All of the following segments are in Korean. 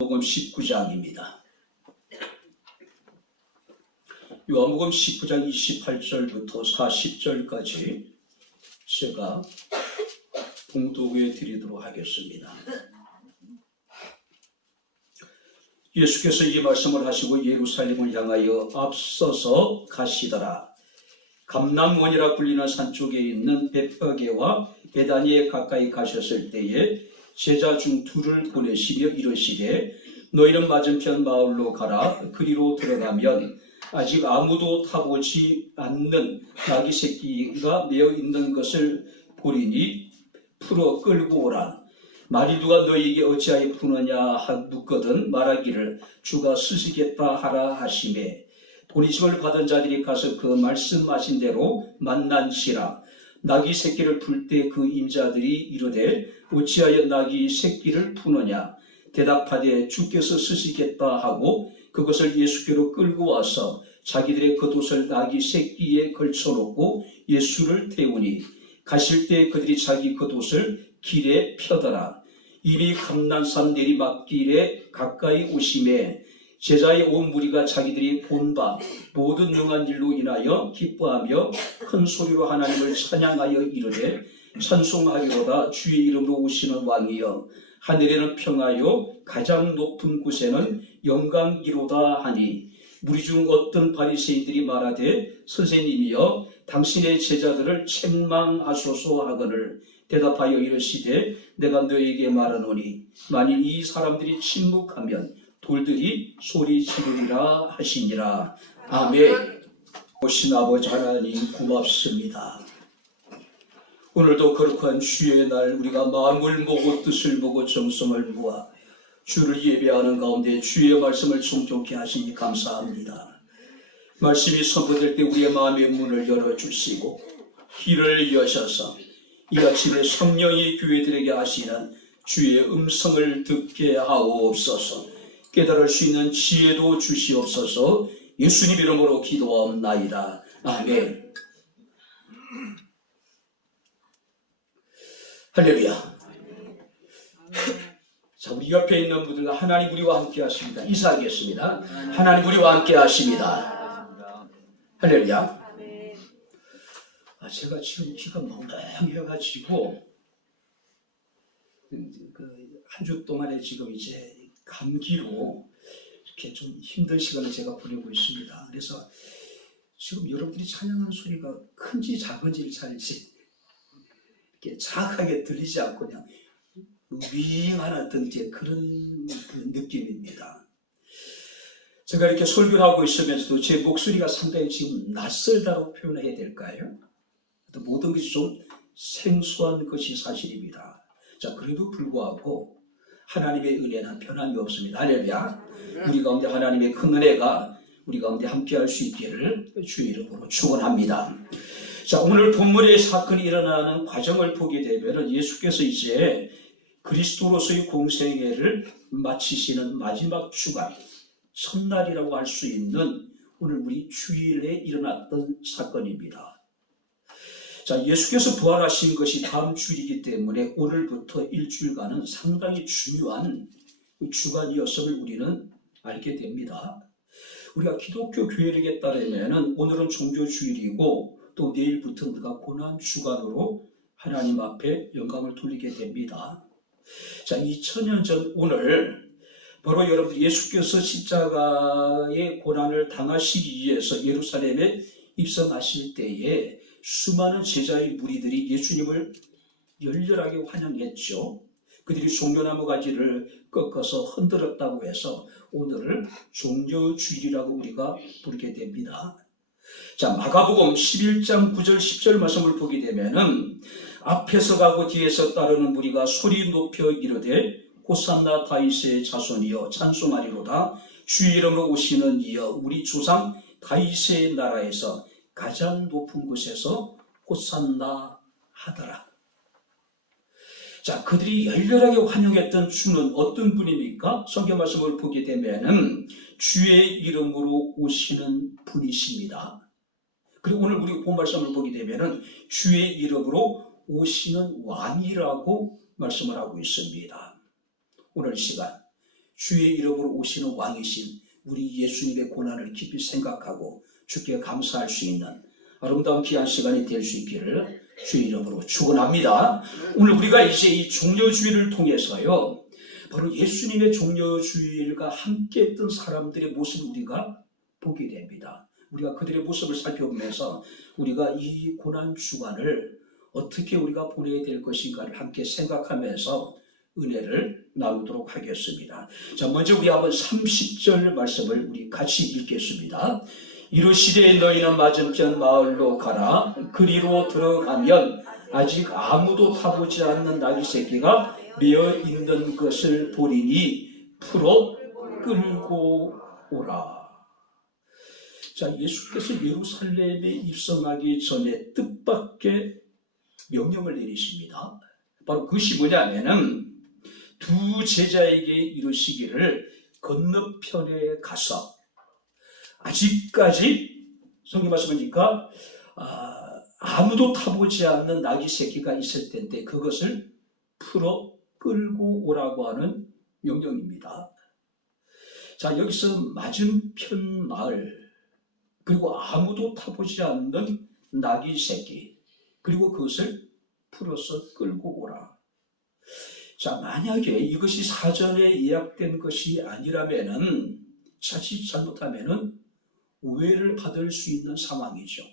요한복음 19장입니다. 요한복음 19장 28절부터 40절까지 제가 봉독해 드리도록 하겠습니다. 예수께서 이 말씀을 하시고 예루살렘을 향하여 앞서서 가시더라. 감람원이라 불리는 산 쪽에 있는 벳파게와 베다니에 가까이 가셨을 때에 제자 중 둘을 보내시며 이르시되 너희는 맞은편 마을로 가라. 그리로 들어가면 아직 아무도 타보지 않는 나귀 새끼가 메어 있는 것을 보리니 풀어 끌고 오라. 말이 누가 너희에게 어찌하여 푸느냐 묻거든 말하기를 주가 쓰시겠다 하라 하시매 보내심을 받은 자들이 가서 그 말씀하신 대로 만난지라. 나귀 새끼를 풀 때 그 임자들이 이르되 어찌하여 나귀 새끼를 푸느냐 대답하되 주께서 쓰시겠다 하고 그것을 예수께로 끌고 와서 자기들의 겉옷을 나귀 새끼에 걸쳐놓고 예수를 태우니 가실 때 그들이 자기 겉옷을 길에 펴더라. 이미 감난산 내리막길에 가까이 오심에 제자의 온 무리가 자기들이 본 바 모든 능한 일로 인하여 기뻐하며 큰 소리로 하나님을 찬양하여 이르되 찬송하리로다. 주의 이름으로 오시는 왕이여 하늘에는 평하여 가장 높은 곳에는 영광이로다 하니 무리 중 어떤 바리새인들이 말하되 선생님이여 당신의 제자들을 책망하소서 하거늘 대답하여 이르시되 내가 너에게 말하노니 만일 이 사람들이 침묵하면 돌들이 소리 지르리라 하시니라. 아멘. 오신 아버지 하나님 고맙습니다. 오늘도 거룩한 주의 날 우리가 마음을 모고 뜻을 모고 정성을 모아 주를 예배하는 가운데 주의 말씀을 순종케 하시니 감사합니다. 말씀이 선포될 때 우리의 마음의 문을 열어주시고 길을 여셔서 이 아침에 성령이 교회들에게 하시는 주의 음성을 듣게 하옵소서. 깨달을 수 있는 지혜도 주시옵소서. 예수님 이름으로 기도하옵나이다. 아멘. 할렐루야. 자, 우리 옆에 있는 분들 하나님 우리와 함께 하십니다. 인사하겠습니다. 하나님 우리와 함께 하십니다. 할렐루야. 제가 지금 귀가 멍해가지고 한 주 동안에 지금 이제 감기로 이렇게 좀 힘든 시간을 제가 보내고 있습니다. 그래서 지금 여러분들이 찬양하는 소리가 큰지 작은지를 잘 이렇게 정확하게 들리지 않고 그냥 윙하는 어떤 이제 그런 느낌입니다. 제가 이렇게 설교를 하고 있으면서도 제 목소리가 상당히 지금 낯설다고 표현해야 될까요? 모든 것이 좀 생소한 것이 사실입니다. 자, 그래도 불구하고 하나님의 은혜는 변함이 없습니다. 할렐루야. 우리 가운데 하나님의 큰 은혜가 우리 가운데 함께할 수 있기를 주의 이름으로 축원합니다. 자, 오늘 본문의 사건이 일어나는 과정을 보게 되면 예수께서 이제 그리스도로서의 공생애를 마치시는 마지막 주간 첫날이라고 할 수 있는 오늘 우리 주일에 일어났던 사건입니다. 자, 예수께서 부활하신 것이 다음 주일이기 때문에 오늘부터 일주일간은 상당히 중요한 주간이었음을 우리는 알게 됩니다. 우리가 기독교 교회력에 따르면 오늘은 종교주일이고 또 내일부터 우리가 고난 주간으로 하나님 앞에 영광을 돌리게 됩니다. 자, 2000년 전 오늘 바로 여러분 예수께서 십자가의 고난을 당하시기 위해서 예루살렘에 입성하실 때에 수많은 제자의 무리들이 예수님을 열렬하게 환영했죠. 그들이 종려나무 가지를 꺾어서 흔들었다고 해서 오늘을 종려주일이라고 우리가 부르게 됩니다. 자, 마가복음 11장 9절 10절 말씀을 보게 되면은 앞에서 가고 뒤에서 따르는 무리가 소리 높여 이르되 호산나 다윗의 자손이여 찬송하리로다. 주의 이름으로 오시는 이여 우리 조상 다윗의 나라에서 가장 높은 곳에서 호산나 하더라. 자, 그들이 열렬하게 환영했던 주는 어떤 분입니까? 성경 말씀을 보게 되면은 주의 이름으로 오시는 분이십니다. 그리고 오늘 우리 본 말씀을 보게 되면은 주의 이름으로 오시는 왕이라고 말씀을 하고 있습니다. 오늘 시간 주의 이름으로 오시는 왕이신 우리 예수님의 고난을 깊이 생각하고 주께 감사할 수 있는 아름다운 귀한 시간이 될 수 있기를 주의 이름으로 축원합니다. 오늘 우리가 이제 이 종려주일을 통해서요, 바로 예수님의 종려주일과 함께 했던 사람들의 모습을 우리가 보게 됩니다. 우리가 그들의 모습을 살펴보면서 우리가 이 고난 주간을 어떻게 우리가 보내야 될 것인가를 함께 생각하면서 은혜를 나누도록 하겠습니다. 자, 먼저 우리 한번 30절 말씀을 우리 같이 읽겠습니다. 이르시되 너희는 맞은편 마을로 가라. 그리로 들어가면 아직 아무도 타보지 않는 나귀 새끼가 매어 있는 것을 보리니 풀어 끌고 오라. 자, 예수께서 예루살렘에 입성하기 전에 뜻밖의 명령을 내리십니다. 바로 그것이 뭐냐면은 두 제자에게 이르시기를 건너편에 가서 아직까지 성경 말씀하니까 아무도 타보지 않는 나귀 새끼가 있을 텐데 그것을 풀어 끌고 오라고 하는 명령입니다. 자, 여기서 맞은편 마을, 그리고 아무도 타보지 않는 나귀 새끼, 그리고 그것을 풀어서 끌고 오라. 자, 만약에 이것이 사전에 예약된 것이 아니라면은 자칫 잘못하면은 오해를 받을 수 있는 상황이죠.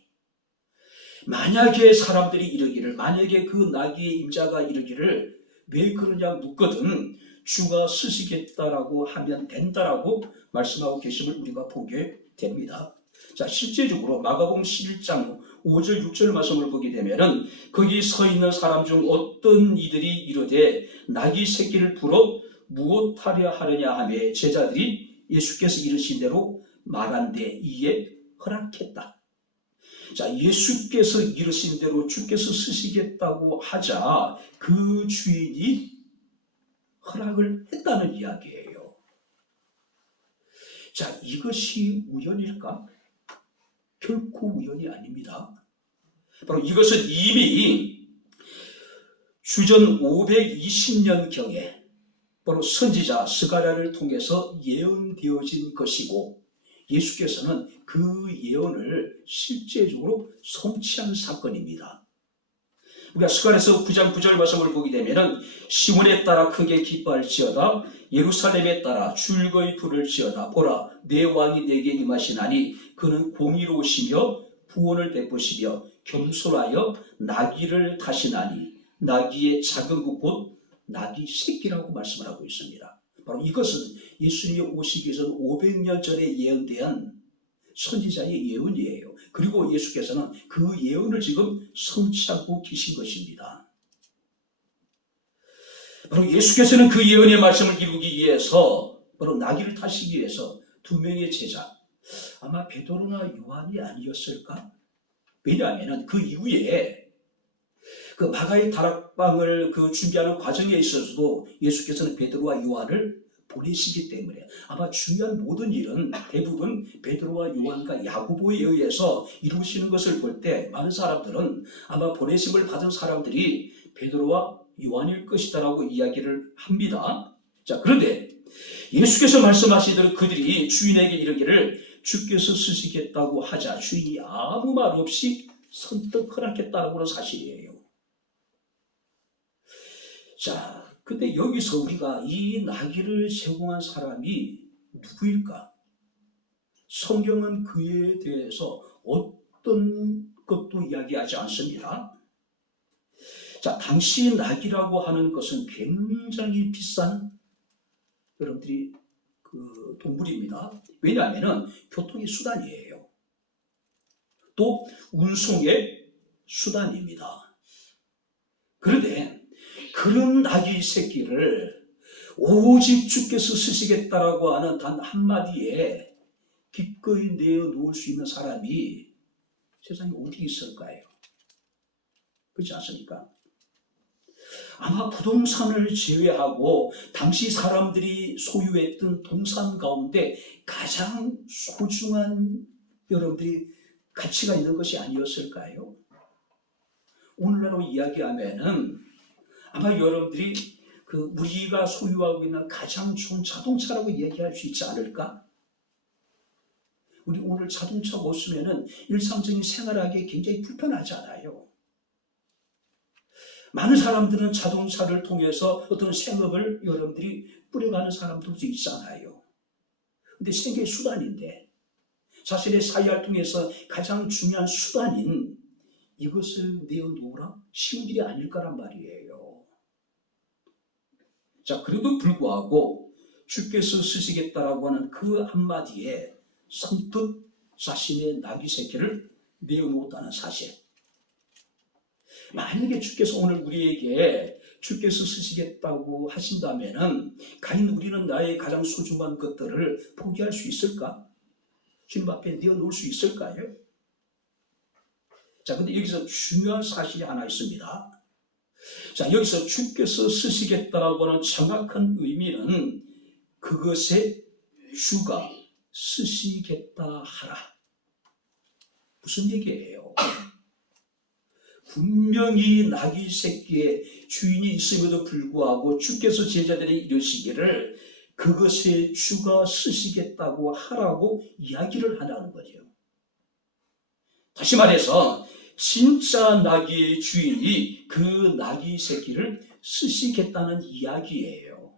만약에 사람들이 이르기를, 만약에 그 나귀의 임자가 이르기를 왜 그러냐 묻거든 주가 쓰시겠다라고 하면 된다라고 말씀하고 계심을 우리가 보게 됩니다. 자, 실제적으로 마가복음 11장 5절 6절 말씀을 보게 되면은 거기 서 있는 사람 중 어떤 이들이 이르되 나귀 새끼를 풀어 무엇하려 하느냐 하며 제자들이 예수께서 이르신 대로 말한데 이에 허락했다. 자, 예수께서 이르신 대로 주께서 쓰시겠다고 하자 그 주인이 허락을 했다는 이야기예요. 자, 이것이 우연일까? 결코 우연이 아닙니다. 바로 이것은 이미 주전 520년경에 바로 선지자 스가랴를 통해서 예언되어진 것이고 예수께서는 그 예언을 실제적으로 성취한 사건입니다. 우리가 스가랴서 9장 9절 말씀을 보게 되면 시온에 따라 크게 기뻐할지어다 예루살렘에 따라 즐거이 부를지어다 보라 내 왕이 내게 임하시나니 그는 공의로우시며 구원을 베푸시며 겸손하여 나귀를 타시나니 나귀의 작은 것 곧 나귀 새끼라고 말씀을 하고 있습니다. 바로 이것은 예수님이 오시기 전 500년 전에 예언된 선지자의 예언이에요. 그리고 예수께서는 그 예언을 지금 성취하고 계신 것입니다. 바로 예수께서는 그 예언의 말씀을 이루기 위해서 바로 나귀를 타시기 위해서 두 명의 제자, 아마 베드로나 요한이 아니었을까? 왜냐하면 그 이후에 그 마가의 다락방을 준비하는 과정에 있어서도 예수께서는 베드로와 요한을 보내시기 때문에 아마 중요한 모든 일은 대부분 베드로와 요한과 야고보에 의해서 이루시는 것을 볼 때 많은 사람들은 아마 보내심을 받은 사람들이 베드로와 요한일 것이다라고 이야기를 합니다. 자, 그런데 예수께서 말씀하신 대로 그들이 주인에게 이르기를 주께서 쓰시겠다고 하자 주인이 아무 말 없이 선뜻 허락했다는 것은 사실이에요. 자, 근데 여기서 우리가 이 나귀를 제공한 사람이 누구일까? 성경은 그에 대해서 어떤 것도 이야기하지 않습니다. 자, 당시 나귀라고 하는 것은 굉장히 비싼 여러분들이 그 동물입니다. 왜냐하면 교통의 수단이에요. 또 운송의 수단입니다. 그런데 그런 나귀 새끼를 오직 주께서 쓰시겠다라고 하는 단 한마디에 기꺼이 내어놓을 수 있는 사람이 세상에 어디 있을까요? 그렇지 않습니까? 아마 부동산을 제외하고 당시 사람들이 소유했던 동산 가운데 가장 소중한 여러분들이 가치가 있는 것이 아니었을까요? 오늘날로 이야기하면은 아마 여러분들이 우리가 소유하고 있는 가장 좋은 자동차라고 얘기할 수 있지 않을까? 우리 오늘 자동차 못 쓰면은 일상적인 생활하기에 굉장히 불편하잖아요. 많은 사람들은 자동차를 통해서 어떤 생업을 여러분들이 꾸려가는 사람들도 있잖아요. 근데 생계의 수단인데 자신의 사회활동에서 가장 중요한 수단인 이것을 내어놓으라? 쉬운 일이 아닐 거란 말이에요. 자, 그래도 불구하고 주께서 쓰시겠다라고 하는 그 한마디에 선뜻 자신의 나귀 새끼를 내어놓았다는 사실. 만약에 주께서 오늘 우리에게 주께서 쓰시겠다고 하신다면은 과연 우리는 나의 가장 소중한 것들을 포기할 수 있을까? 주님 앞에 내어놓을 수 있을까요? 자, 근데 여기서 중요한 사실이 하나 있습니다. 자, 여기서 주께서 쓰시겠다라고 하는 정확한 의미는 그것의 주가 쓰시겠다 하라. 무슨 얘기예요? 분명히 나귀 새끼의 주인이 있음에도 불구하고 주께서 제자들에게 이르시기를 그것의 주가 쓰시겠다고 하라고 이야기를 하라는 거죠. 다시 말해서 진짜 나귀의 주인이 그 나귀 새끼를 쓰시겠다는 이야기예요.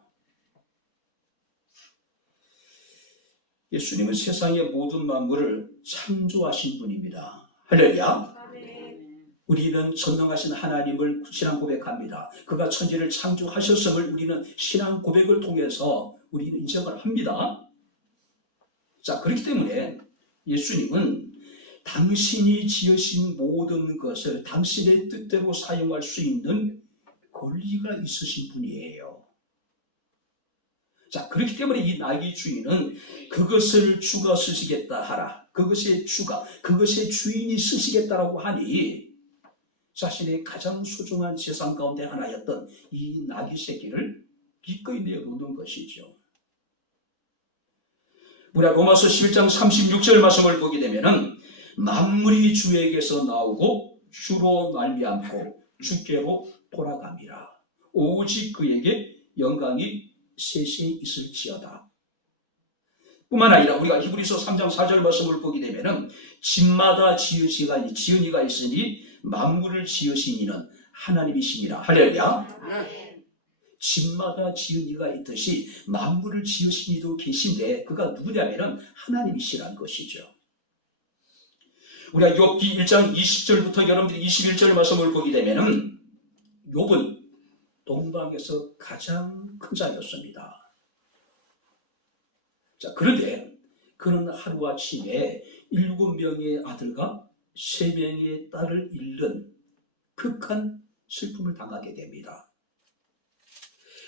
예수님은 세상의 모든 만물을 창조하신 분입니다. 할렐루야. 우리는 전능하신 하나님을 신앙 고백합니다. 그가 천지를 창조하셨음을 우리는 신앙 고백을 통해서 우리는 인정을 합니다. 자, 그렇기 때문에 예수님은 당신이 지으신 모든 것을 당신의 뜻대로 사용할 수 있는 권리가 있으신 분이에요. 자, 그렇기 때문에 이 나귀 주인은 그것을 주가 쓰시겠다 하라. 그것의 주가, 그것의 주인이 쓰시겠다라고 하니 자신의 가장 소중한 재산 가운데 하나였던 이 나귀 새끼를 기꺼이 내어놓는 것이죠. 우리가 로마서 11장 36절 말씀을 보게 되면은 만물이 주에게서 나오고 주로 말미암고 주께로 돌아갑니다. 오직 그에게 영광이 세세히 있을지어다. 뿐만 아니라 우리가 히브리서 3장 4절 말씀을 보게 되면은 집마다 지으니가 있으니 만물을 지으신 이는 하나님이시니라. 할렐루야. 집마다 지으니가 있듯이 만물을 지으신 이도 계신데 그가 누구냐면은 하나님이시라는 것이죠. 우리가 욥기 1장 20절부터 여러분들이 21절 말씀을 보게 되면은 욥은 동방에서 가장 큰 자였습니다. 자, 그런데 그는 하루아침에 7명의 아들과 3명의 딸을 잃는 극한 슬픔을 당하게 됩니다.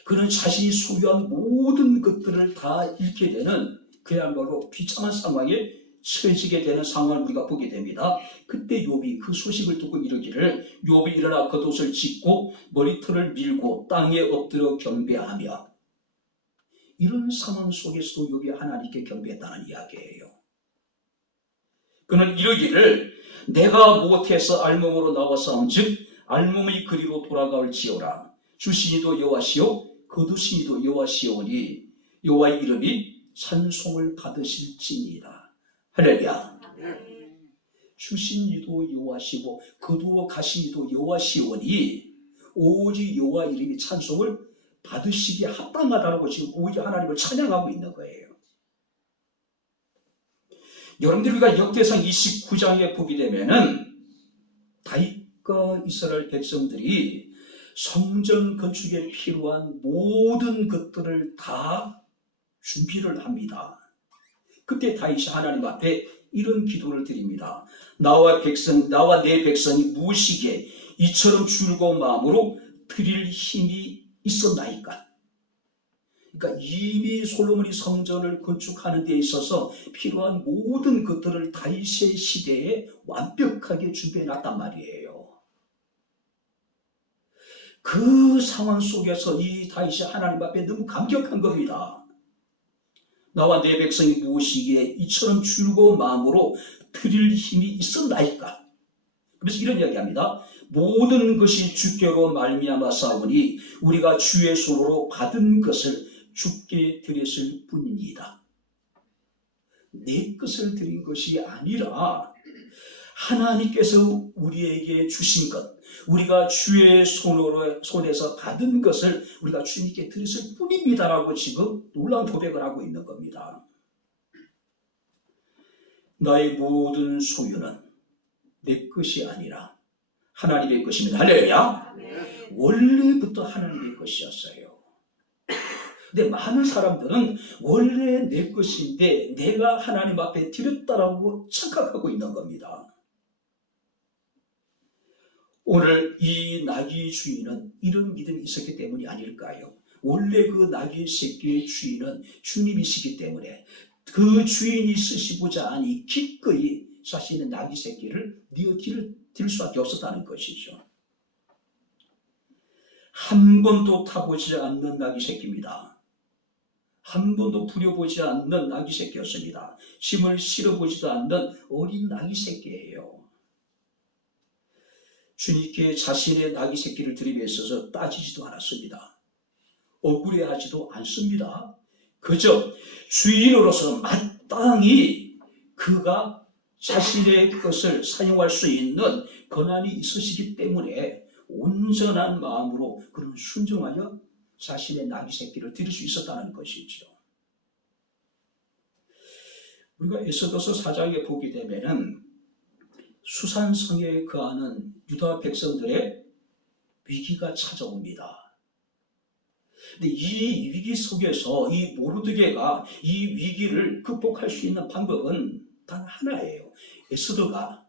그는 자신이 소유한 모든 것들을 다 잃게 되는 그야말로 비참한 상황에 처해지게 되는 상황을 우리가 보게 됩니다. 그때 욥이 그 소식을 듣고 이르기를 욥이 일어나 겉옷을 찢고 머리털을 밀고 땅에 엎드려 경배하며, 이런 상황 속에서도 욥이 하나님께 경배했다는 이야기예요. 그는 이르기를 내가 못해서 알몸으로 나왔사온즉 알몸의 그리로 돌아갈지어라. 주시니도 여호와시요 거두시니도 여호와시오니 여호와의 이름이 찬송을 받으실지니이다. 할렐루야. 주신 이도 여호와시고 거두어 가신 이도 여호와시오니 오직 여호와 이름이 찬송을 받으시기에 합당하다고 지금 오직 하나님을 찬양하고 있는 거예요. 여러분들 우리가 역대상 29장에 보게 되면은 다윗과 이스라엘 백성들이 성전 건축에 필요한 모든 것들을 다 준비를 합니다. 그때 다윗이 하나님 앞에 이런 기도를 드립니다. 나와 내 백성이 무엇이기에 이처럼 즐거운 마음으로 드릴 힘이 있었나이까. 그러니까 이미 솔로몬이 성전을 건축하는 데 있어서 필요한 모든 것들을 다윗의 시대에 완벽하게 준비해 놨단 말이에요. 그 상황 속에서 이 다윗이 하나님 앞에 너무 감격한 겁니다. 나와 내 백성이 무엇이기에 이처럼 즐거운 마음으로 드릴 힘이 있었나이까. 그래서 이런 이야기합니다. 모든 것이 주께로 말미암아 싸우니 우리가 주의 손으로 받은 것을 주께 드렸을 뿐입니다. 내 것을 드린 것이 아니라 하나님께서 우리에게 주신 것, 우리가 주의 손에서 받은 것을 우리가 주님께 드렸을 뿐입니다라고 지금 놀라운 고백을 하고 있는 겁니다. 나의 모든 소유는 내 것이 아니라 하나님의 것입니다. 할렐루야. 네. 원래부터 하나님의 것이었어요. 근데 많은 사람들은 원래 내 것인데 내가 하나님 앞에 드렸다라고 착각하고 있는 겁니다. 오늘 이 나귀 주인은 이런 믿음이 있었기 때문이 아닐까요? 원래 그 나귀 새끼의 주인은 주님이시기 때문에 그 주인이 쓰시고자 하니 기꺼이 자신의 나귀 새끼를 들 수밖에 없었다는 것이죠. 한 번도 타보지 않는 나귀 새끼입니다. 한 번도 부려보지 않는 나귀 새끼였습니다. 힘을 실어보지도 않는 어린 나귀 새끼예요. 주님께 자신의 나귀 새끼를 드림에 있어서 따지지도 않았습니다. 억울해하지도 않습니다. 그저 주인으로서 마땅히 그가 자신의 것을 사용할 수 있는 권한이 있으시기 때문에 온전한 마음으로 그는 순종하여 자신의 나귀 새끼를 드릴 수 있었다는 것이죠. 우리가 에스더서 4장에 보게 되면은 수산성에 거하는 유다 백성들의 위기가 찾아옵니다. 근데 이 위기 속에서 이 모르드게가 이 위기를 극복할 수 있는 방법은 단 하나예요. 에스더가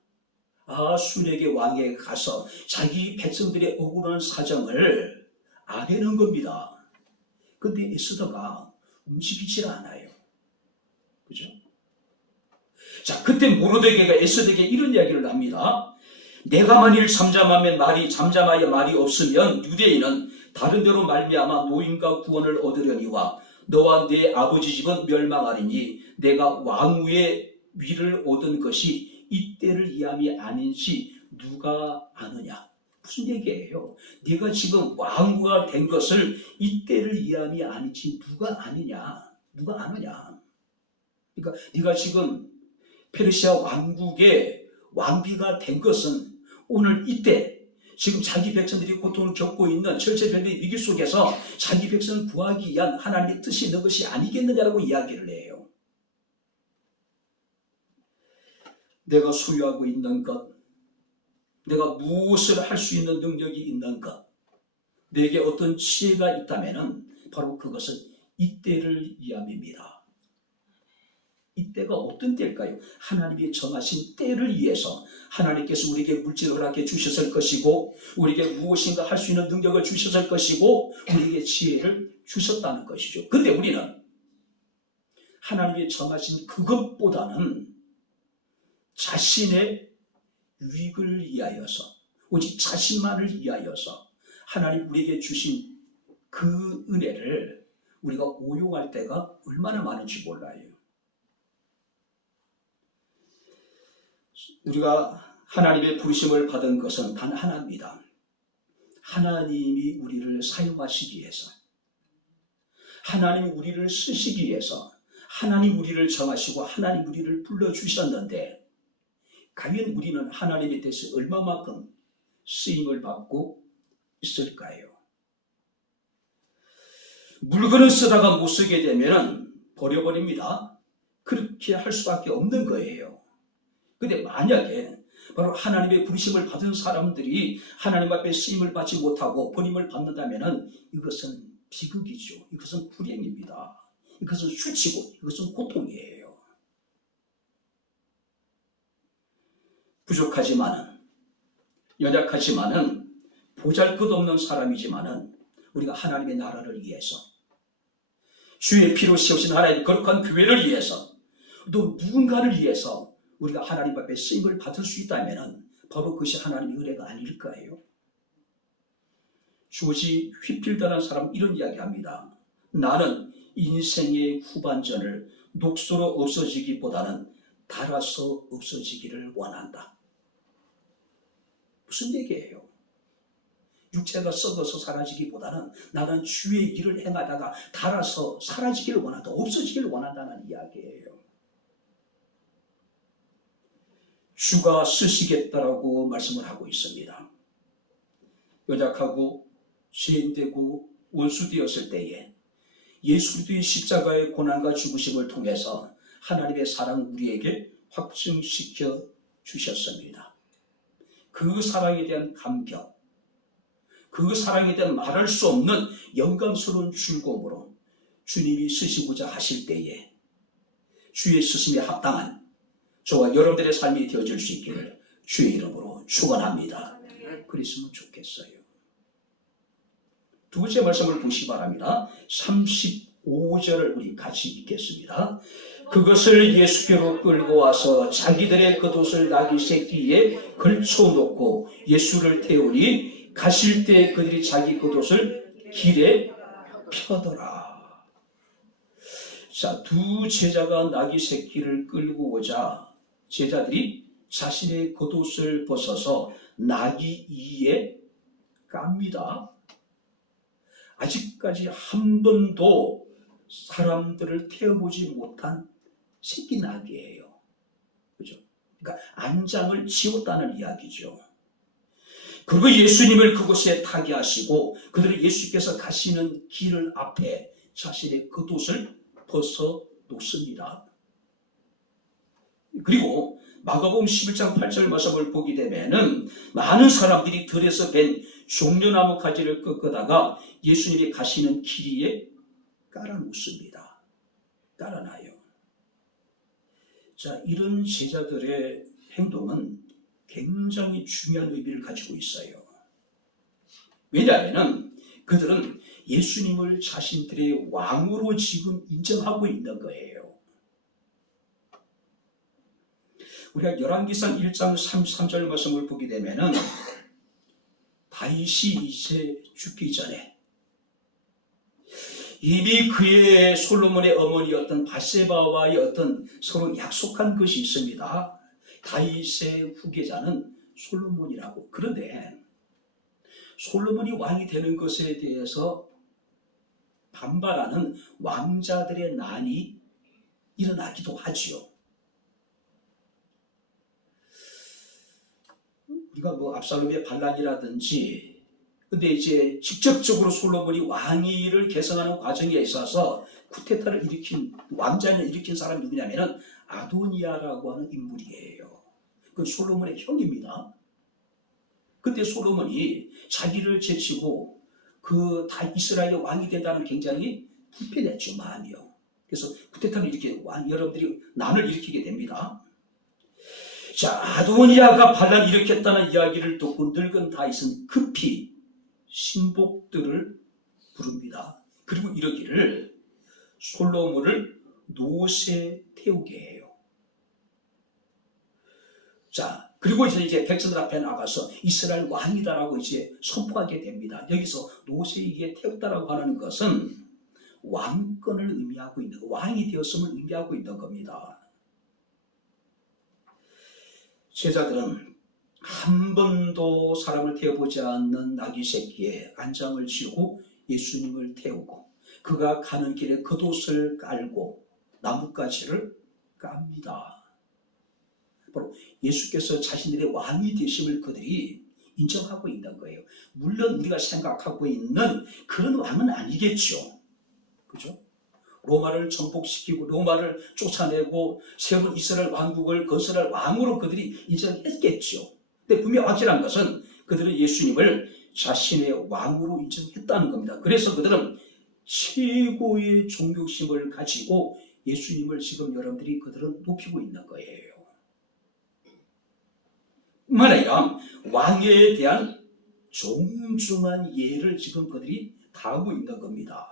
아수르의 왕에게 가서 자기 백성들의 억울한 사정을 아뢰는 겁니다. 근데 에스더가 움직이질 않아요. 그죠? 자, 그때 모르드게가 에스더에게 이런 이야기를 합니다. 내가 만일 잠잠하여 말이 없으면 유대인은 다른 데로 말미암아 노임과 구원을 얻으려니와 너와 네 아버지 집은 멸망하리니 내가 왕후의 위를 얻은 것이 이때를 이함이 아닌지 누가 아느냐. 무슨 얘기예요? 네가 지금 왕후가 된 것을 이때를 이함이 아닌지 누가 아느냐. 누가 아느냐. 그러니까 네가 지금 페르시아 왕국의 왕비가 된 것은 오늘 이때 지금 자기 백성들이 고통을 겪고 있는 절체절명의 위기 속에서 자기 백성을 구하기 위한 하나님의 뜻이 있는 것이 아니겠느냐라고 이야기를 해요. 내가 소유하고 있는 것, 내가 무엇을 할 수 있는 능력이 있는 것, 내게 어떤 지혜가 있다면 바로 그것은 이때를 이함입니다. 이때가 어떤 때일까요? 하나님이 정하신 때를 위해서 하나님께서 우리에게 물질을 허락해 주셨을 것이고 우리에게 무엇인가 할 수 있는 능력을 주셨을 것이고 우리에게 지혜를 주셨다는 것이죠. 근데 우리는 하나님이 정하신 그것보다는 자신의 유익을 위하여서 오직 자신만을 위하여서 하나님 우리에게 주신 그 은혜를 우리가 오용할 때가 얼마나 많은지 몰라요. 우리가 하나님의 부르심을 받은 것은 단 하나입니다. 하나님이 우리를 사용하시기 위해서, 하나님이 우리를 쓰시기 위해서, 하나님 우리를 정하시고 하나님 우리를 불러주셨는데 과연 우리는 하나님에 대해서 얼마만큼 쓰임을 받고 있을까요? 물건을 쓰다가 못 쓰게 되면 버려버립니다. 그렇게 할 수밖에 없는 거예요. 근데 만약에 바로 하나님의 부르심을 받은 사람들이 하나님 앞에 쓰임을 받지 못하고 버림을 받는다면 이것은 비극이죠. 이것은 불행입니다. 이것은 수치고 이것은 고통이에요. 부족하지만은 연약하지만은 보잘것없는 사람이지만은 우리가 하나님의 나라를 위해서 주의 피로 세우신 하나님의 거룩한 교회를 위해서 또 누군가를 위해서 우리가 하나님 앞에 쓰임을 받을 수 있다면 바로 그것이 하나님의 은혜가 아닐까요? 조지 휘필드라는 사람 이런 이야기합니다. 나는 인생의 후반전을 녹소로 없어지기보다는 달아서 없어지기를 원한다. 무슨 얘기예요? 육체가 썩어서 사라지기보다는 나는 주의 일을 행하다가 닳아서 사라지기를 원한다, 없어지기를 원한다는 이야기예요. 주가 쓰시겠다라고 말씀을 하고 있습니다. 연약하고 죄인되고 원수되었을 때에 예수 그리스도의 십자가의 고난과 죽으심을 통해서 하나님의 사랑 우리에게 확증시켜 주셨습니다. 그 사랑에 대한 감격, 그 사랑에 대한 말할 수 없는 영광스러운 즐거움으로 주님이 쓰시고자 하실 때에 주의 쓰심에 합당한 저와 여러분들의 삶이 되어질 수 있기를 주의 이름으로 축원합니다. 그랬으면 좋겠어요. 두 번째 말씀을 보시기 바랍니다. 35절을 우리 같이 읽겠습니다. 그것을 예수께로 끌고 와서 자기들의 겉옷을 나귀 새끼에 걸쳐놓고 예수를 태우니 가실 때 그들이 자기 겉옷을 길에 펴더라. 자, 두 제자가 나귀 새끼를 끌고 오자 제자들이 자신의 겉옷을 벗어서 나귀 이에 깝니다. 아직까지 한 번도 사람들을 태워보지 못한 새끼 나귀예요. 그죠? 그러니까 안장을 지웠다는 이야기죠. 그리고 예수님을 그곳에 타게 하시고 그들은 예수께서 가시는 길 앞에 자신의 겉옷을 벗어 놓습니다. 그리고 마가복음 11장 8절 말씀을 보게 되면은 많은 사람들이 들에서 벤 종려나무 가지를 꺾다가 예수님이 가시는 길 위에 깔아놓습니다. 깔아놔요. 자, 이런 제자들의 행동은 굉장히 중요한 의미를 가지고 있어요. 왜냐하면 그들은 예수님을 자신들의 왕으로 지금 인정하고 있는 거예요. 우리가 열왕기상 1장 33절 말씀을 보게 되면은 다윗이 이제 죽기 전에 이미 그의 솔로몬의 어머니였던 바세바와의 어떤 서로 약속한 것이 있습니다. 다윗의 후계자는 솔로몬이라고. 그런데 솔로몬이 왕이 되는 것에 대해서 반발하는 왕자들의 난이 일어나기도 하지요. 우리가 뭐 압살롬의 반란이라든지, 근데 이제 직접적으로 솔로몬이 왕위를 계승하는 과정에 있어서 쿠데타를 일으킨, 왕자를 일으킨 사람이 누구냐면은 아도니아라고 하는 인물이에요. 그 솔로몬의 형입니다. 그때 솔로몬이 자기를 제치고 그 다 이스라엘의 왕이 된다는 굉장히 불편했죠, 마음이요. 그래서 쿠데타를 일으키게, 여러분들이 난을 일으키게 됩니다. 자, 아도니아가 반란 일으켰다는 이야기를 듣고 늙은 다윗은 급히 신복들을 부릅니다. 그리고 이러기를 솔로몬을 노새 태우게 해요. 자, 그리고 이제 백성들 앞에 나가서 이스라엘 왕이다라고 이제 선포하게 됩니다. 여기서 노새에게 태웠다라고 하는 것은 왕권을 의미하고 있는, 왕이 되었음을 의미하고 있는 겁니다. 제자들은 한 번도 사람을 태워보지 않는 나귀 새끼에 안장을 지우고 예수님을 태우고 그가 가는 길에 겉옷을 깔고 나뭇가지를 깝니다. 바로 예수께서 자신들의 왕이 되심을 그들이 인정하고 있는 거예요. 물론 우리가 생각하고 있는 그런 왕은 아니겠죠. 그죠? 로마를 정복시키고 로마를 쫓아내고 새로운 이스라엘 왕국을 건설할 왕으로 그들이 인정했겠죠. 근데 분명 확실한 것은 그들은 예수님을 자신의 왕으로 인정했다는 겁니다. 그래서 그들은 최고의 존경심을 가지고 예수님을 지금 여러분들이 그들은 높이고 있는 거예요. 뿐만 아니라 왕에 대한 정중한 예를 지금 그들이 다하고 있는 겁니다.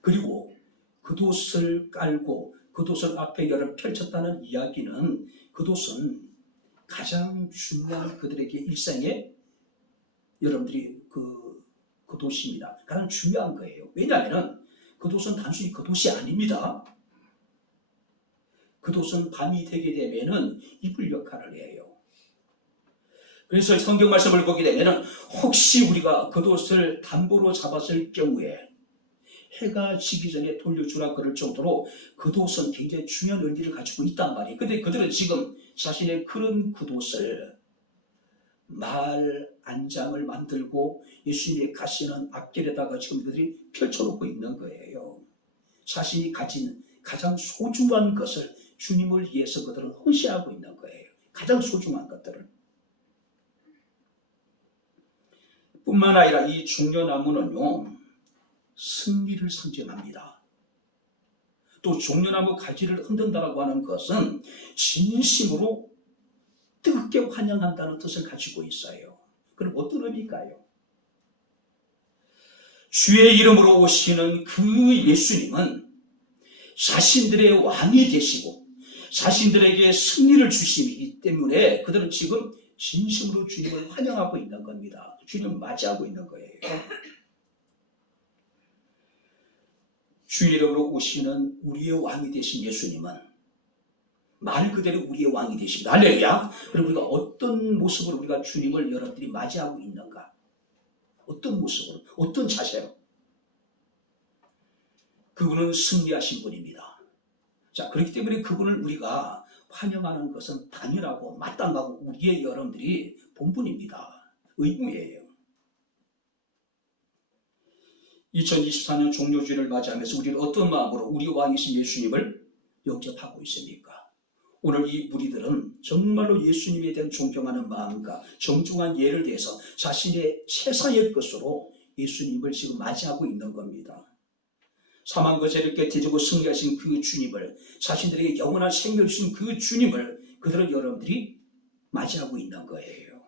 그리고 겉옷을 깔고 겉옷을 앞에 열을 펼쳤다는 이야기는 겉옷은 가장 중요한 그들에게 일생에 여러분들이 겉옷입니다. 가장 중요한 거예요. 왜냐하면 겉옷은 단순히 겉옷이 아닙니다. 겉옷은 밤이 되게 되면은 이불 역할을 해요. 그래서 성경 말씀을 보게 되면 혹시 우리가 겉옷을 담보로 잡았을 경우에 해가 지기 전에 돌려주라 그럴 정도로 겉옷은 굉장히 중요한 의미를 가지고 있단 말이에요. 근데 그들은 지금 자신의 그런 겉옷을 말 안장을 만들고 예수님의 가시는 앞길에다가 지금 그들이 펼쳐놓고 있는 거예요. 자신이 가진 가장 소중한 것을 주님을 위해서 그들은 헌신하고 있는 거예요. 가장 소중한 것들을. 뿐만 아니라 이 종려나무는요, 승리를 상징합니다. 또 종려나무 가지를 흔든다라고 하는 것은 진심으로 뜨겁게 환영한다는 뜻을 가지고 있어요. 그럼 어떤 의미일까요? 주의 이름으로 오시는 그 예수님은 자신들의 왕이 되시고 자신들에게 승리를 주시기 때문에 그들은 지금 진심으로 주님을 환영하고 있는 겁니다. 주님을 맞이하고 있는 거예요. 주의 이름으로 오시는 우리의 왕이 되신 예수님은 말 그대로 우리의 왕이 되십니다. 할렐루야. 그리고 우리가 어떤 모습으로 우리가 주님을 여러분들이 맞이하고 있는가? 어떤 모습으로? 어떤 자세로? 그분은 승리하신 분입니다. 자, 그렇기 때문에 그분을 우리가 환영하는 것은 당연하고 마땅하고 우리의 여러분들이 본분입니다. 의무예요. 2024년 종료주일을 맞이하면서 우리는 어떤 마음으로 우리 왕이신 예수님을 영접하고 있습니까? 오늘 이 무리들은 정말로 예수님에 대한 존경하는 마음과 정중한 예를 대해서 자신의 최상의 것으로 예수님을 지금 맞이하고 있는 겁니다. 사망과 죄를 깨뜨리고 승리하신 그 주님을, 자신들에게 영원한 생명을 주신 그 주님을 그들은 여러분들이 맞이하고 있는 거예요.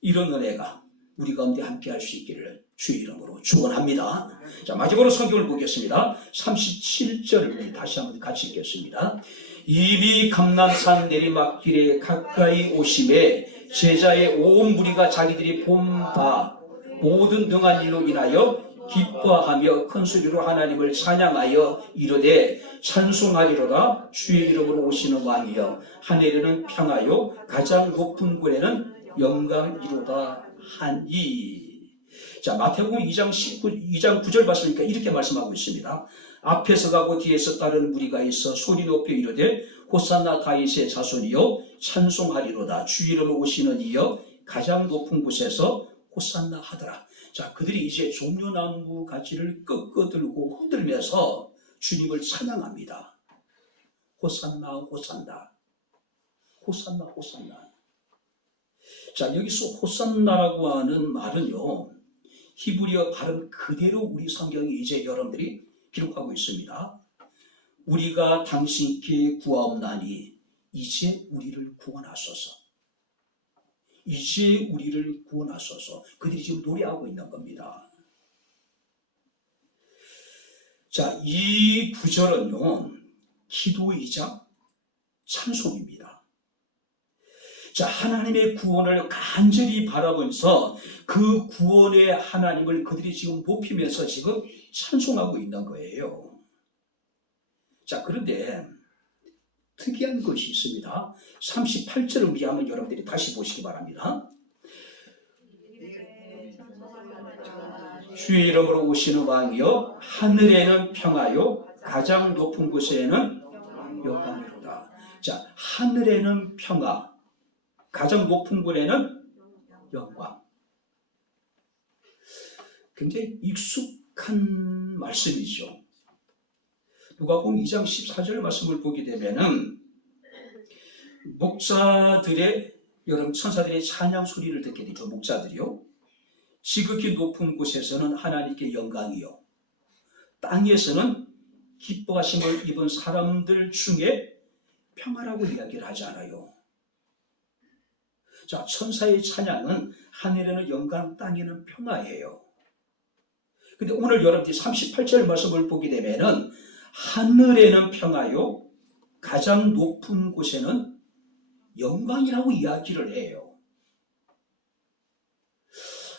이런 은혜가 우리 가운데 함께 할 수 있기를 주의 이름으로 축원합니다. 자, 마지막으로 성경을 보겠습니다. 37절을 다시 한번 같이 읽겠습니다. 이미 감람산 내리막길에 가까이 오심에 제자의 온 무리가 자기들이 본 바 모든 등한 일로 인하여 기뻐하며 큰 소리로 하나님을 찬양하여 이르되 찬송하리로다. 주의 이름으로 오시는 왕이여 하늘에는 평화요 가장 높은 곳에는 영광이로다 하니. 자, 마태복음 2장 9절 봤으니까 이렇게 말씀하고 있습니다. 앞에서 가고 뒤에서 따르는 무리가 있어 소리 높여 이르되 호산나 다윗의 자손이여 찬송하리로다. 주 이름으로 오시는 이여 가장 높은 곳에서 호산나 하더라. 자, 그들이 이제 종려나무 가지를 꺾어들고 흔들면서 주님을 찬양합니다. 호산나 호산나 호산나 호산나. 자, 여기서 호산나라고 하는 말은요, 히브리어 발음 그대로 우리 성경이 이제 여러분들이 기록하고 있습니다. 우리가 당신께 구하옵나니 이제 우리를 구원하소서. 이제 우리를 구원하소서. 그들이 지금 노래하고 있는 겁니다. 자, 이 구절은요, 기도이자 찬송입니다. 자, 하나님의 구원을 간절히 바라보면서 그 구원의 하나님을 그들이 지금 높이면서 지금 찬송하고 있는 거예요. 자, 그런데 특이한 것이 있습니다. 38절을 우리 한번 여러분들이 다시 보시기 바랍니다. 주의 이름으로 오시는 왕이여 하늘에는 평화요 가장 높은 곳에는 영광이로다. 자, 하늘에는 평화, 가장 높은 곳에는 영광. 굉장히 익숙한 말씀이죠. 누가복음 2장 14절 말씀을 보게 되면은 목자들의, 여러분 천사들의 찬양 소리를 듣게 되죠. 목자들이요. 지극히 높은 곳에서는 하나님께 영광이요 땅에서는 기뻐하심을 입은 사람들 중에 평화라고 이야기를 하잖아요. 자, 천사의 찬양은 하늘에는 영광, 땅에는 평화예요. 근데 오늘 여러분들이 38절 말씀을 보게 되면은 하늘에는 평화요 가장 높은 곳에는 영광이라고 이야기를 해요.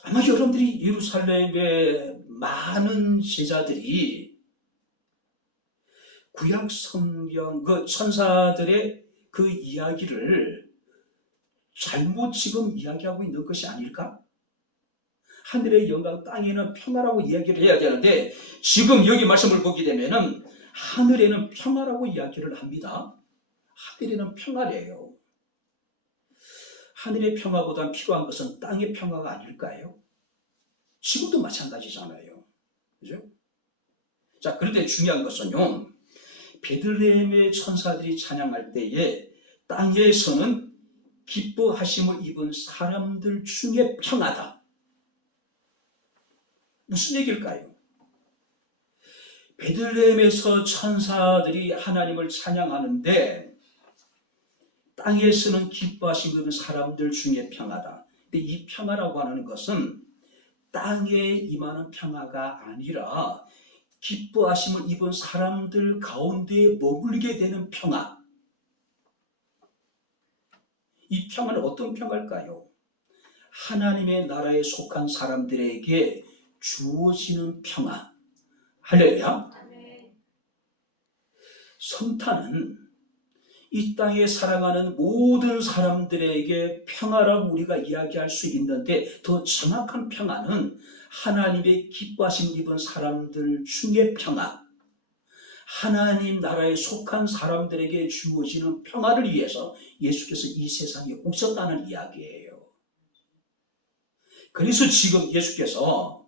아마 여러분들이 예루살렘의 많은 제자들이 구약 성경 그 천사들의 그 이야기를 잘못 지금 이야기하고 있는 것이 아닐까? 하늘의 영광, 땅에는 평화라고 이야기를 해야 되는데 지금 여기 말씀을 보게 되면은 하늘에는 평화라고 이야기를 합니다. 하늘에는 평화래요. 하늘의 평화보다 필요한 것은 땅의 평화가 아닐까요? 지금도 마찬가지잖아요. 그죠? 자, 그런데 중요한 것은요, 베들레헴의 천사들이 찬양할 때에 땅에서는 기뻐하심을 입은 사람들 중에 평화다. 무슨 얘기일까요? 베들레헴에서 천사들이 하나님을 찬양하는데 땅에서는 기뻐하심을 입은 사람들 중에 평화다. 근데 이 평화라고 하는 것은 땅에 임하는 평화가 아니라 기뻐하심을 입은 사람들 가운데 머물게 되는 평화. 이 평화는 어떤 평화일까요? 하나님의 나라에 속한 사람들에게 주어지는 평화. 할렐루야. 성탄은 이 땅에 살아가는 모든 사람들에게 평화라고 우리가 이야기할 수 있는데 더 정확한 평화는 하나님의 기뻐하심 입은 사람들 중에 평화, 하나님 나라에 속한 사람들에게 주어지는 평화를 위해서 예수께서 이 세상에 오셨다는 이야기예요. 그래서 지금 예수께서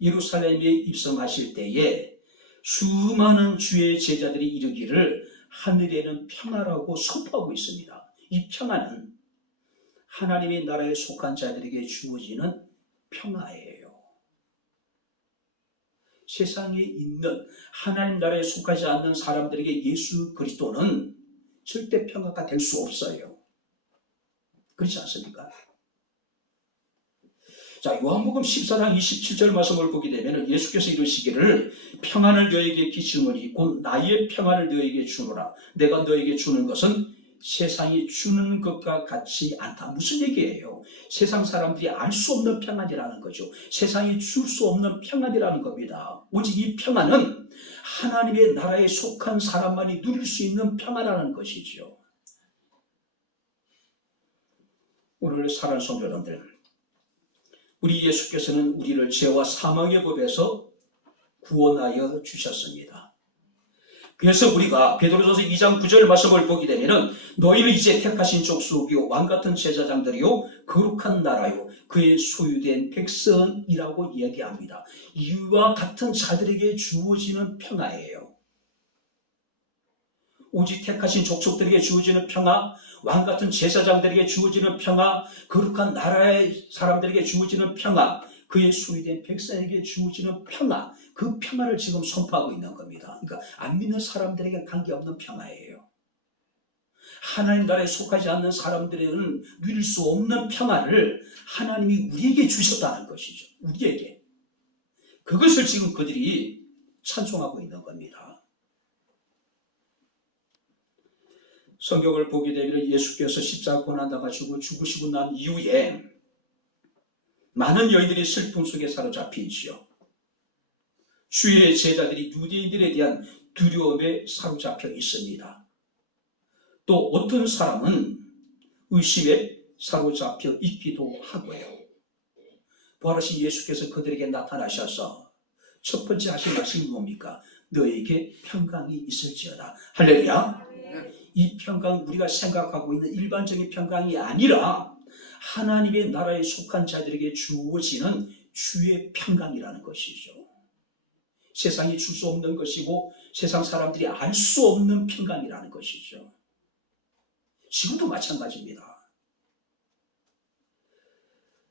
예루살렘에 입성하실 때에 수많은 주의 제자들이 이르기를 하늘에는 평화라고 선포하고 있습니다. 이 평화는 하나님의 나라에 속한 자들에게 주어지는 평화예요. 세상에 있는 하나님 나라에 속하지 않는 사람들에게 예수 그리스도는 절대 평화가 될 수 없어요. 그렇지 않습니까? 자, 요한복음 14장 27절 말씀을 보게 되면 예수께서 이르시기를 평안을 너에게 끼치노니 곧 나의 평안을 너에게 주노라. 내가 너에게 주는 것은 세상이 주는 것과 같지 않다. 무슨 얘기예요? 세상 사람들이 알 수 없는 평안이라는 거죠. 세상이 줄 수 없는 평안이라는 겁니다. 오직 이 평안은 하나님의 나라에 속한 사람만이 누릴 수 있는 평안이라는 것이죠. 오늘 사랑하는 성도 여러분들, 우리 예수께서는 우리를 죄와 사망의 법에서 구원하여 주셨습니다. 그래서 우리가 베드로전서 2장 9절 말씀을 보게 되면 너희는 이제 택하신 족속이요 왕같은 제사장들이요 거룩한 나라요 그의 소유된 백성이라고 이야기합니다. 이와 같은 자들에게 주어지는 평화예요. 오직 택하신 족속들에게 주어지는 평화, 왕같은 제사장들에게 주어지는 평화, 거룩한 나라의 사람들에게 주어지는 평화, 그의 소유된 백성에게 주어지는 평화, 그 평화를 지금 선포하고 있는 겁니다. 그러니까 안 믿는 사람들에게 관계없는 평화예요. 하나님 나라에 속하지 않는 사람들은 누릴 수 없는 평화를 하나님이 우리에게 주셨다는 것이죠. 우리에게. 그것을 지금 그들이 찬송하고 있는 겁니다. 성경을 보게 되면 예수께서 십자가 고난당하시고 죽으시고 난 이후에 많은 여인들이 슬픔 속에 사로잡혀 있지요. 주의 제자들이 유대인들에 대한 두려움에 사로잡혀 있습니다. 또 어떤 사람은 의심에 사로잡혀 있기도 하고요. 부활하신 예수께서 그들에게 나타나셔서 첫 번째 하신 말씀이 뭡니까? 너에게 평강이 있을지어다. 할렐루야. 이 평강, 우리가 생각하고 있는 일반적인 평강이 아니라 하나님의 나라에 속한 자들에게 주어지는 주의 평강이라는 것이죠. 세상이 줄 수 없는 것이고 세상 사람들이 알 수 없는 평강이라는 것이죠. 지금도 마찬가지입니다.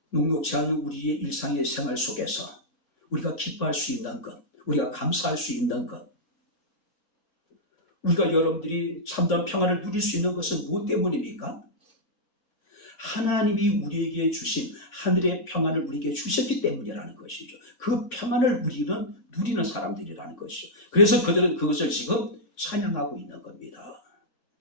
녹록지 않은 우리의 일상의 생활 속에서 우리가 기뻐할 수 있는 것, 우리가 감사할 수 있는 것, 우리가 여러분들이 참다운 평안을 누릴 수 있는 것은 무엇 때문입니까? 하나님이 우리에게 주신 하늘의 평안을 우리에게 주셨기 때문이라는 것이죠. 그 평안을 우리는 누리는 사람들이라는 것이죠. 그래서 그들은 그것을 지금 찬양하고 있는 겁니다.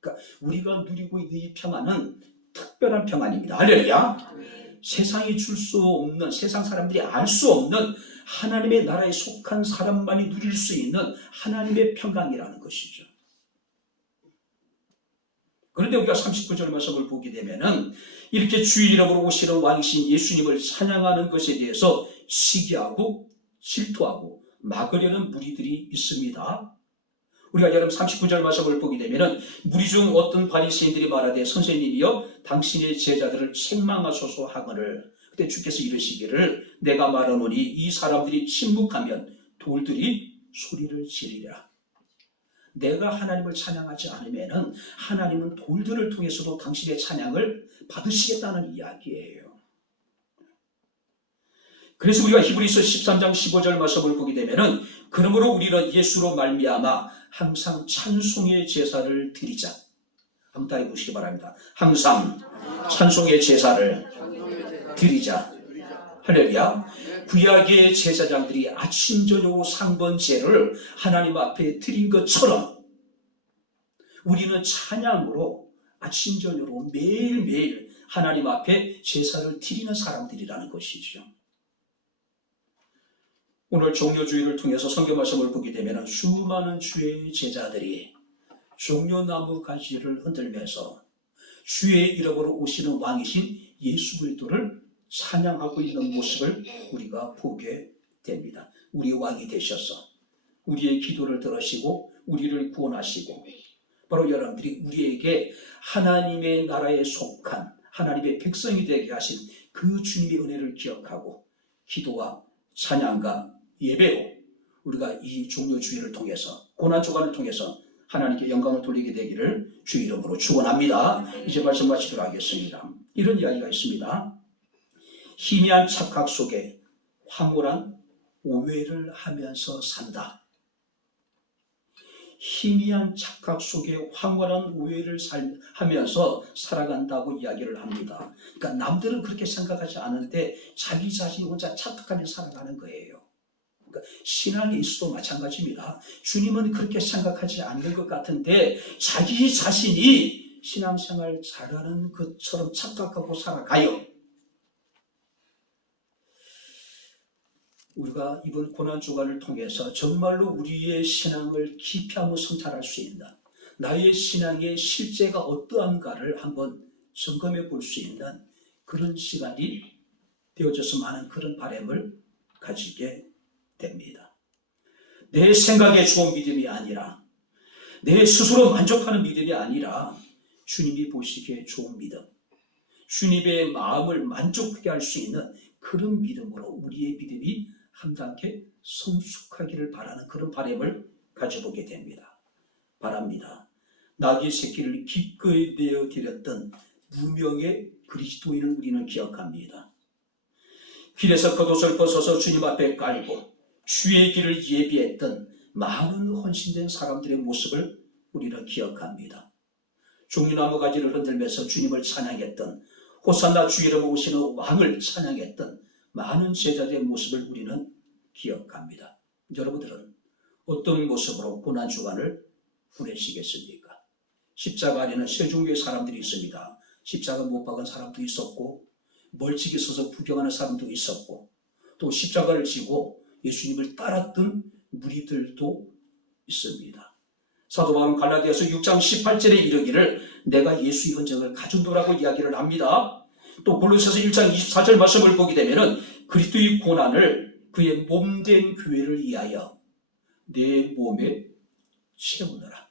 그러니까 우리가 누리고 있는 이 평안은 특별한 평안입니다. 할렐루야. 세상이 줄 수 없는, 세상 사람들이 알 수 없는 하나님의 나라에 속한 사람만이 누릴 수 있는 하나님의 평강이라는 것이죠. 그런데 우리가 39절 말씀을 보게 되면은 이렇게 주의 이름으로 오시는 왕이신 예수님을 찬양하는 것에 대해서 시기하고 질투하고 막으려는 무리들이 있습니다. 우리가 여러분 39절 말씀을 보게 되면은 무리 중 어떤 바리새인들이 말하되 선생님이여 당신의 제자들을 책망하소서 하거늘 그때 주께서 이르시기를 내가 말하노니 이 사람들이 침묵하면 돌들이 소리를 지르리라. 내가 하나님을 찬양하지 않으면 하나님은 돌들을 통해서도 당신의 찬양을 받으시겠다는 이야기예요. 그래서 우리가 히브리서 13장 15절 말씀을 보게 되면은 그러므로 우리는 예수로 말미암아 항상 찬송의 제사를 드리자. 한번 따라해 보시기 바랍니다. 항상 찬송의 제사를 드리자. 할렐루야. 구약의 제사장들이 아침 저녁으로 상번제를 하나님 앞에 드린 것처럼 우리는 찬양으로 아침 저녁으로 매일매일 하나님 앞에 제사를 드리는 사람들이라는 것이죠. 오늘 종려주의를 통해서 성경 말씀을 보게 되면 수많은 주의 제자들이 종려나무 가지를 흔들면서 주의 이름으로 오시는 왕이신 예수 그리스도를 찬양하고 있는 모습을 우리가 보게 됩니다. 우리 왕이 되셔서 우리의 기도를 들으시고 우리를 구원하시고 바로 여러분들이 우리에게 하나님의 나라에 속한 하나님의 백성이 되게 하신 그 주님의 은혜를 기억하고 기도와 찬양과 예배로 우리가 이 종려주의를 통해서 고난주간을 통해서 하나님께 영광을 돌리게 되기를 주 이름으로 축원합니다. 이제 말씀 마치도록 하겠습니다. 이런 이야기가 있습니다. 희미한 착각 속에 황홀한 오해를 하면서 산다. 희미한 착각 속에 황홀한 오해를 하면서 살아간다고 이야기를 합니다. 그러니까 남들은 그렇게 생각하지 않은데 자기 자신이 혼자 착각하면서 살아가는 거예요. 그러니까 신앙에 있어도 마찬가지입니다. 주님은 그렇게 생각하지 않는 것 같은데 자기 자신이 신앙생활 잘하는 것처럼 착각하고 살아가요. 우리가 이번 고난주간을 통해서 정말로 우리의 신앙을 깊이하고 성찰할 수 있는 나의 신앙의 실제가 어떠한가를 한번 점검해 볼 수 있는 그런 시간이 되어졌으면 하는 그런 바람을 가지게 됩니다. 내 생각에 좋은 믿음이 아니라 내 스스로 만족하는 믿음이 아니라 주님이 보시기에 좋은 믿음, 주님의 마음을 만족하게 할 수 있는 그런 믿음으로 우리의 믿음이 한 단계 성숙하기를 바라는 그런 바람을 가져보게 됩니다. 바랍니다. 나귀 새끼를 기꺼이 내어 드렸던 무명의 그리스도인을 우리는 기억합니다. 길에서 겉옷을 벗어서 주님 앞에 깔고 주의 길을 예비했던 많은 헌신된 사람들의 모습을 우리는 기억합니다. 종려나무 가지를 흔들면서 주님을 찬양했던 호산나 주 이름으로 오시는 왕을 찬양했던 많은 제자들의 모습을 우리는 기억합니다. 여러분들은 어떤 모습으로 고난주간을 보내시겠습니까? 십자가 안에는 세 종류의 사람들이 있습니다. 십자가 못 박은 사람도 있었고 멀찍이 서서 구경하는 사람도 있었고 또 십자가를 지고 예수님을 따랐던 무리들도 있습니다. 사도 바울은 갈라디아서 6장 18절에 이르기를 내가 예수의 흔적을 가진도라고 이야기를 합니다. 또 골로새서 1장 24절 말씀을 보게 되면은 그리스도의 고난을 그의 몸된 교회를 위하여 내 몸에 채우느라.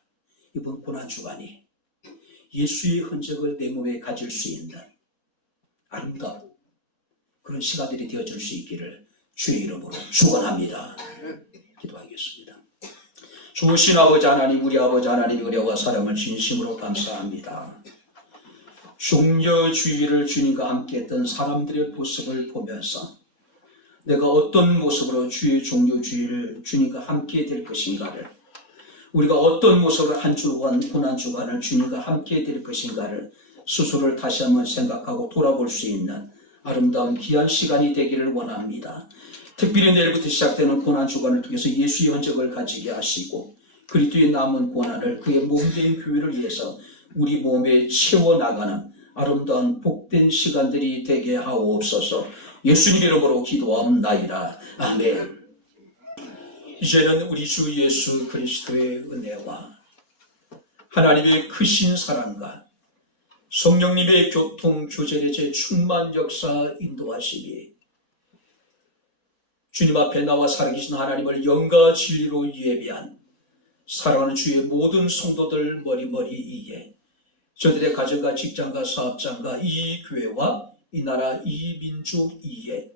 이번 고난주간이 예수의 흔적을 내 몸에 가질 수 있는 아름다운 그런 시간들이 되어줄 수 있기를 주의 이름으로 축원합니다. 기도하겠습니다. 좋으신 아버지 하나님, 우리 아버지 하나님의 은혜와 사랑을 진심으로 감사합니다. 종려주의를 주님과 함께 했던 사람들의 모습을 보면서 내가 어떤 모습으로 주의 종려주의를 주님과 함께 될 것인가를, 우리가 어떤 모습으로 한 주간 고난주간을 주님과 함께 될 것인가를 스스로를 다시 한번 생각하고 돌아볼 수 있는 아름다운 귀한 시간이 되기를 원합니다. 특별히 내일부터 시작되는 고난주간을 통해서 예수의 흔적을 가지게 하시고 그리스도의 남은 고난을 그의 몸된 교회를 위해서 우리 몸에 채워나가는 아름다운 복된 시간들이 되게 하옵소서. 예수님 이름으로 기도하옵나이다. 아멘. 이제는 우리 주 예수 그리스도의 은혜와 하나님의 크신 사랑과 성령님의 교통 교제의 제 충만 역사 인도하시니 주님 앞에 나와 살아계신 하나님을 영과 진리로 예배한 사랑하는 주의 모든 성도들 머리머리 이에 저들의 가정과 직장과 사업장과 이 교회와 이 나라 이 민족 이에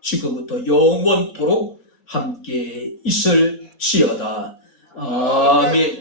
지금부터 영원토록 함께 있을지어다. 아멘.